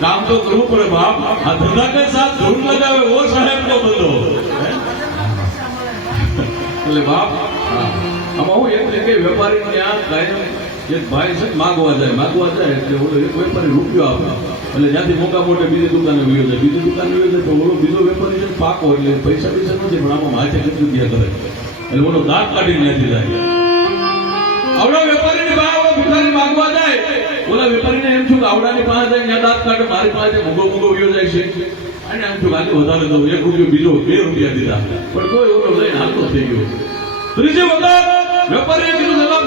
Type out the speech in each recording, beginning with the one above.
કામ તો કાંઈ. છે કરવું પડે બાપ આ ધંધા કે સાથ ધૂમ લગાવે ઓ સાહેબ નો બધો એટલે બાપ. આમાં હું એક જગ્યાએ વેપારી ત્યાં કાયમ એક ભાઈ છે માગવા જાય માગવા જાય એટલે ઓલો એક વેપારી રૂપિયો આપે. એટલે જ્યાંથી મોટા મોટે બીજી દુકાને વયો જાય. બીજી દુકાને વયો જાય તો ઓલો બીજો વેપારી છે પાકો એટલે પૈસા પૈસા નથી પણ આમાં માથે કેટલી રૂપિયા કરે. એટલે ઓલો દાંત કાઢીને ત્યાંથી જાય. આવડા વેપારીની બહાર ભિખારી માગવા જાય. ઓલા વેપારીને એમ છું કે આવડાની પાસે જાય, ત્યાં દાંત કાઢે, મારી પાસે મોગો મોગો વયો જાય છે. અને એમ છું આજે વધારે દઉં એક રૂપિયો બીજો, બે રૂપિયા દીધા. પણ કોઈ ઓલો લઈને હાલતો થઈ ગયો. ત્રીજી વખત વેપારીએ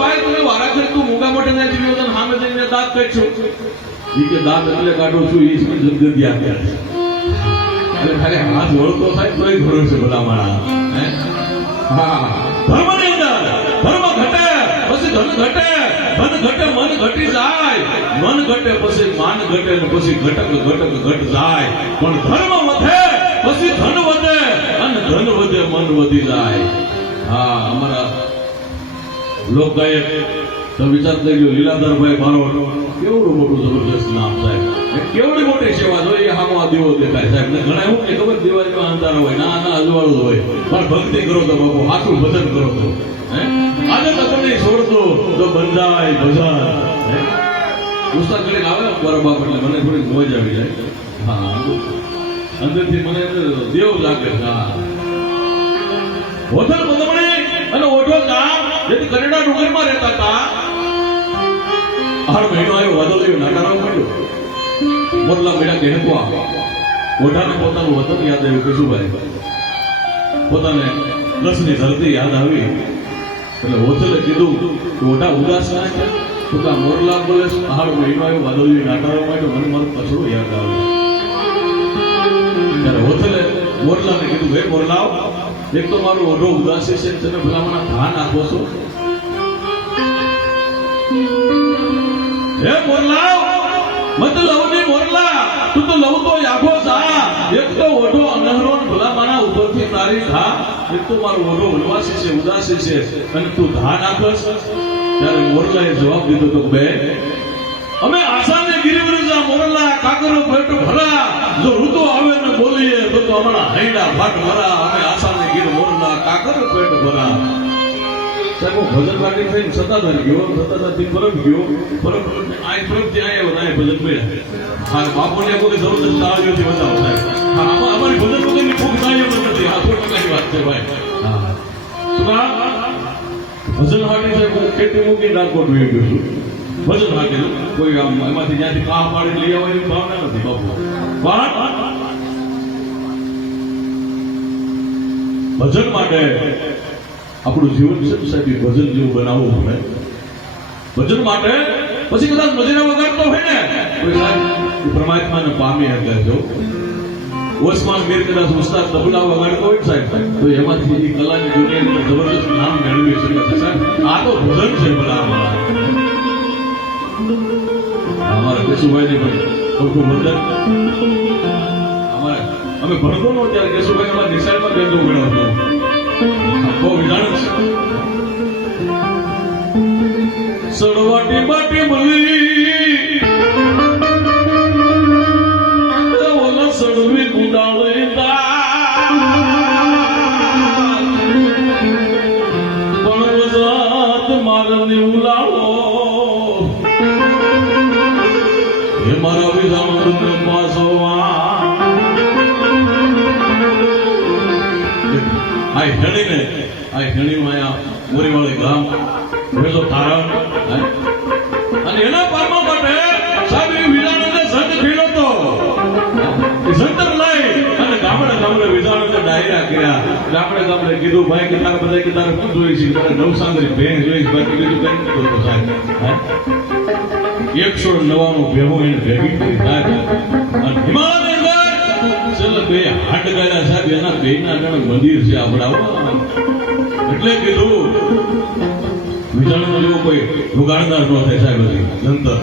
ભાઈ તમે વારા કરી તું મૂગા મોટે નથી ગયો તને સામે જઈને દાંત કાઢશું? ઈ કે દાંત એટલે કાઢું છું એ શું જગદી આપ્યા છે? એટલે ખાલી હાથ વળતો થાય તોય ઘણો છે બધા માણા હા? ધર્મની અંદર, ધર્મ ઘટે, પછી ધન ઘટે ધન ઘટે, મન ઘટી જાય. મન ઘટે પછી માન ઘટે પછી ઘટક ઘટક ઘટ જાય. પણ ધર્મ વધે, પછી ધન વધે, અને ધન વધે, મન વધી જાય. હા, અમારા લોક ગાયક તો વિચાર થઈ ગયો લીલાધરભાઈ મારો કેવડું મોટું જબરદસ્ત નામ સાહેબ. કેવડી મોટી સેવા જોઈએ, હામો આ દીવો દેખાય સાહેબ. ને ઘણા એવું કે ખબર, દિવાળીમાં અંધારો હોય, ના ના, અજવાળું હોય. પણ ભક્તિ કરો તો બાપુ સાચું ભજન કરો તો? આજે તો તમને છોડતો તો બંધાય ભજન? પુસ્તક કરીને આવે બરાબર એટલે મને થોડી મોજ આવી જાય. હા. અંદરથી મને દેવ લાગે હા. હોટલ બદમણી અને ઓઢો કામ જેથી કનેડા ડુંગરમાં રહેતા હતા. આઠ મહિનો આવ્યો વાદળિયો નાટારાવ મળ્યો મોરલા મેળા કહેકવા ઓઢાને પોતાનું વતન યાદ આવ્યું કેશુભાઈ પોતાને દસની ધરતી યાદ આવી. એટલે હોથલે કીધું કે ઓઢા ઉદાસ ના છે, તો મોરલા બોલે આઠ મહિનો આવ્યો વાદળિયો નાટારાવ મળ્યો મને મારું કચરો યાદ આવે ત્યારે હોથલે મોરલાને કીધું ભાઈ મોરલાવ, એક તો મારું ઓઢો ઉદાસી છે, તને ભલામણ ધ્યાન આપો છો. હે મોરલા, મત લવની મોરલા, તું તો લવ તો યાખો સા. એક તો ઓઢો અનહરો ને ભલામણા ઉપરથી તારી ધા એક તો મારો ઓઢો ઉલવાસી છે ઉદાસી છે. અને તું ધા આપસ ત્યારે મોરલાએ જવાબ દીધો તો બે. અમે આસાને ગિરિવૃજા મોરલા કાકરો ભેટ ભરા. જો ઋતુ આવે ને બોલીએ, તો હમણાં હૈડા ફાટ ભરા. અમે આસાને ગીર મોરલા કાકરો ભેટ ભરા. સાહેબ ભજન વાટી થઈને સત્તાધાર ગયો સત્તાધારથી પરબ ગયો પરબ આ પરબથી આવ્યો ના ભજન મળ્યા હા બાપુને કોઈ જબરદસ્ત તાળીઓથી બતાવો, સાહેબ. આમાં અમારી ભજન વગરની એમ જ નથી. આ સો ટકાની વાત છે, ભાઈ. ભજન વાટી સાહેબ કેટલી મૂકી રાજકોટ વહી ગયો છું. ભજન વાટી કોઈ આમ એમાંથી જ્યાંથી કામ પાડી લઈ આવવાની ભાવના નથી, બાપુ. પણ ભજન માટે આપણું જીવન છે ને સાહેબ ભજન જેવું બનાવવું પડે. ભજન માટે પછી કદાચ મજીરા વગાડતો હોય ને. પરમાત્માને પામી શકે છો ઓસમાન મીર કદાચ ઉસ્તાદ તબલા વગાડતો હોય ને સાહેબ, તો એમાંથી એ કલાની દુનિયા જબરદસ્ત નામ મેળવી શકે છે. સાહેબ, આ તો ભજન છે બધા અમારા કેશુભાઈ પણ ખોટું ભજન? અમારે અમે ભણતો નો ત્યારે કેશુભાઈ અમારા નિશાળમાં બેંડો મેળવતો બહુ વિધાન છે સડવાટી બાટી મળી ઓલા સડવી કુડાળે પણ વજાત હે મારા વિધાન પાસો. આ હેણીને આ હેણીમાં અહીંયા મોરીવાળી ગામ ભેજો તારણ અને એના પરમા માટે સાહેબ એ સંત ખીલો તો સંતર લઈ અને ગામડે ગામડે વિધાનને ડાયરા કર્યા. ગામડે ગામડે કીધું, ભાઈ કે તારે બધા કે તારે શું જોઈએ છે, તારે નવસાંગરી ભેણ જોઈ છે. બાકી બીજું કઈ નથી જોતું સાહેબ? એકસો નવાનું ભેગું એને ભેગી કરી અને હિમાલયની છેલ્લે બે હાટ ગયા એટલે જેવો કોઈ ઉગાડનાર ન થાય સાહેબ. જંતર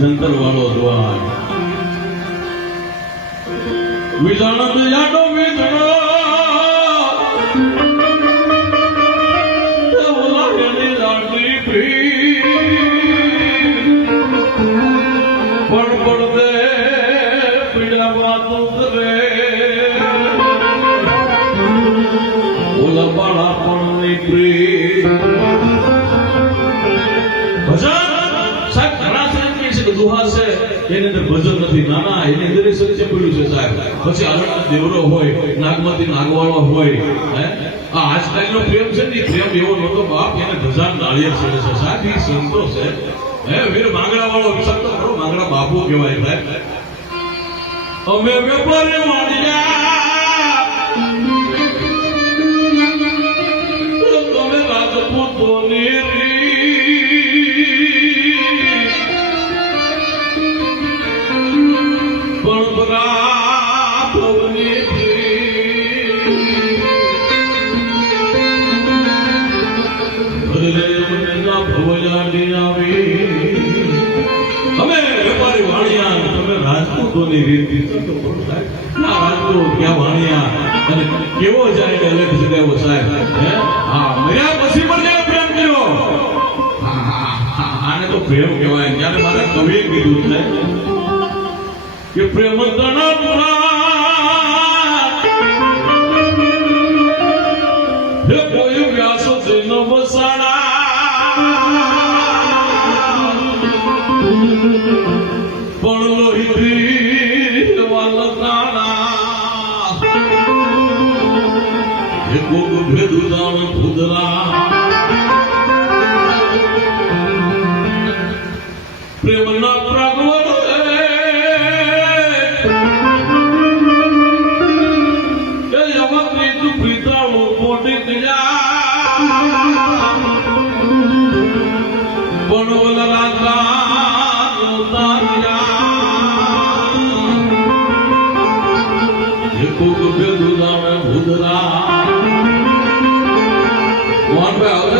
જંતર વાળો જાડો વિજણો તે દુહા છે, એની અંદર ભજન નથી. ના ના એની અંદર સત્ય પડ્યું છે સાહેબ. પછી આગળ દેવરો હોય નાગમતી નાગવાળો હોય, હે? આ આજકાલનો પ્રેમ છે ને પ્રેમ એવો નહોતો. બાપ એને ભજન નાળિયેર છે. સાહેબ, એ સંતો છે. હે, વીર માંગડા વાળો સંતો ખરો, માંગડા બાપુ કહેવાય, સાહેબ. અમે વેપાર માંડ્યા તમે રાજપૂતોની પ્રેમ કર્યો. આને તો પ્રેમ કહેવાય. જ્યારે કે પ્રેમ કોઈ કોક ભેદુદાન ભૂદરા પ્રેમના ગયા પણ રાજા તાર્યા એ કોક ભેદુદાન ભૂદરા আমরা